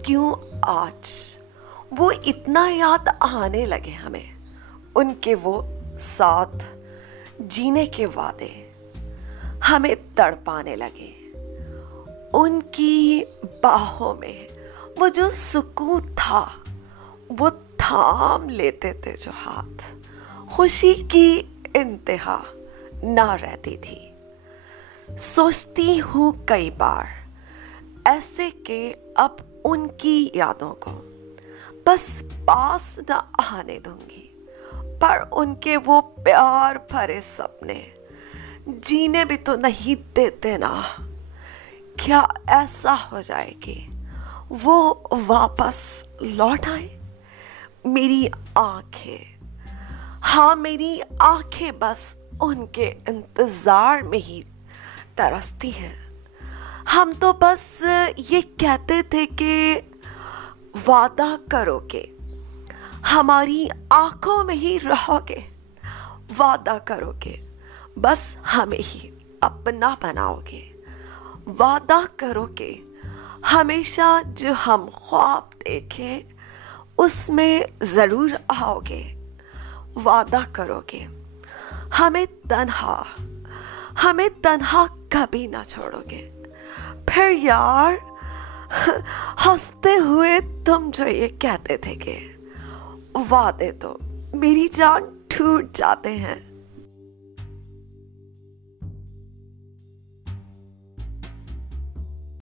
क्यों आज वो इतना याद आने लगे हमें, उनके वो साथ जीने के वादे हमें तड़पाने लगे। उनकी बाहों में वो जो सुकून था, वो थाम लेते थे जो हाथ, खुशी की इंतहा ना रहती थी। सोचती हूँ कई बार ऐसे कि अब उनकी यादों को बस पास न आने दूंगी, पर उनके वो प्यार भरे सपने जीने भी तो नहीं देते ना। क्या ऐसा हो जाए कि वो वापस लौट आए? मेरी आंखें, हाँ मेरी आंखें बस उनके इंतजार में ही तरसती हैं। हम तो बस ये कहते थे कि वादा करोगे, हमारी आंखों में ही रहोगे, वादा करोगे बस हमें ही अपना बनाओगे, वादा करोगे हमेशा जो हम ख्वाब देखें उसमें ज़रूर आओगे, वादा करोगे हमें तन्हा कभी ना छोड़ोगे। फिर यार हंसते हुए तुम जो ये कहते थे कि वादे तो मेरी जान टूट जाते हैं,